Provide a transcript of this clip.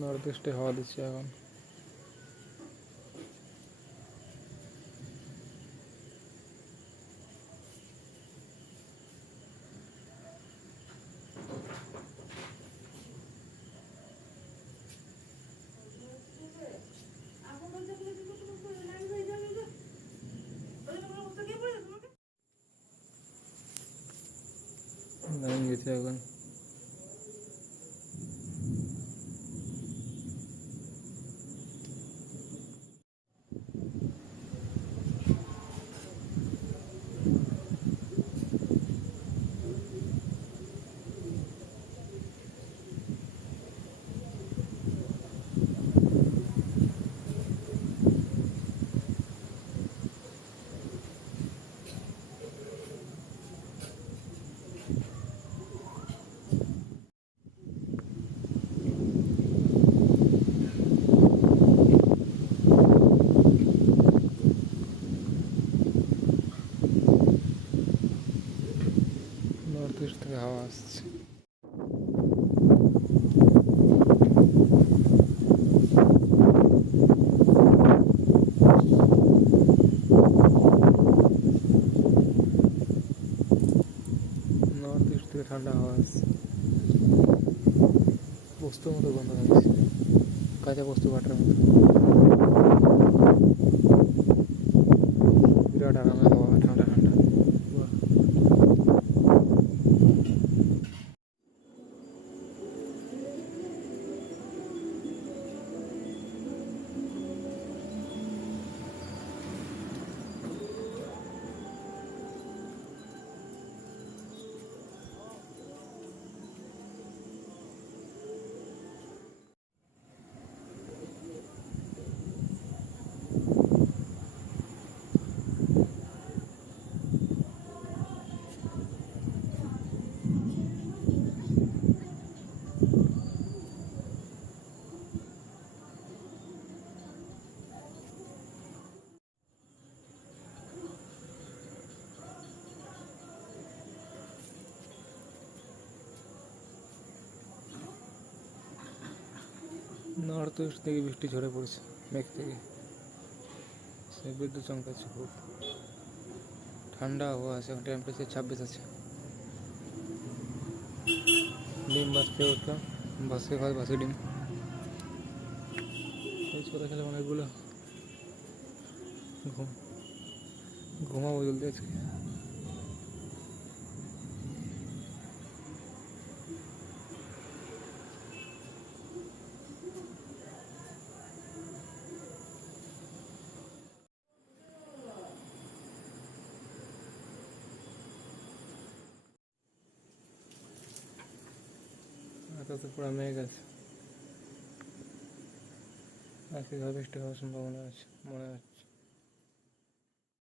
নর্থ ইস্টে হাওয়া দিচ্ছে এখন। লাইন গেছে এখন। নর্থ ইস্ট থেকে হাওয়া আসছে। নর্থ ইস্ট থেকে ঠান্ডা হাওয়া আসছে। পোস্তর মতো গন্ধ লাগছে, কাঁচা পোস্ত বাটার মতো। বিরাট আরামের হাওয়া, ঠান্ডা ঠান্ডা। নর্থ ইস্ট থেকে বৃষ্টি ঝরে পড়েছে মেঘ থেকে, সে বিদ্যুৎ চমকাচ্ছে খুব। ঠান্ডা হাওয়া আছে, টেম্পারেচার 26 আছে। ডিম বাস খেয়ে উঠলাম, বাসে খাওয়া বাসে ডিম। এই কথা খেলে অনেকগুলো ঘুমাবো জলদি আজকে। আকাশে পুরো মেঘ আছে, আজকে বৃষ্টি হওয়ার সম্ভাবনা আছে মনে হচ্ছে।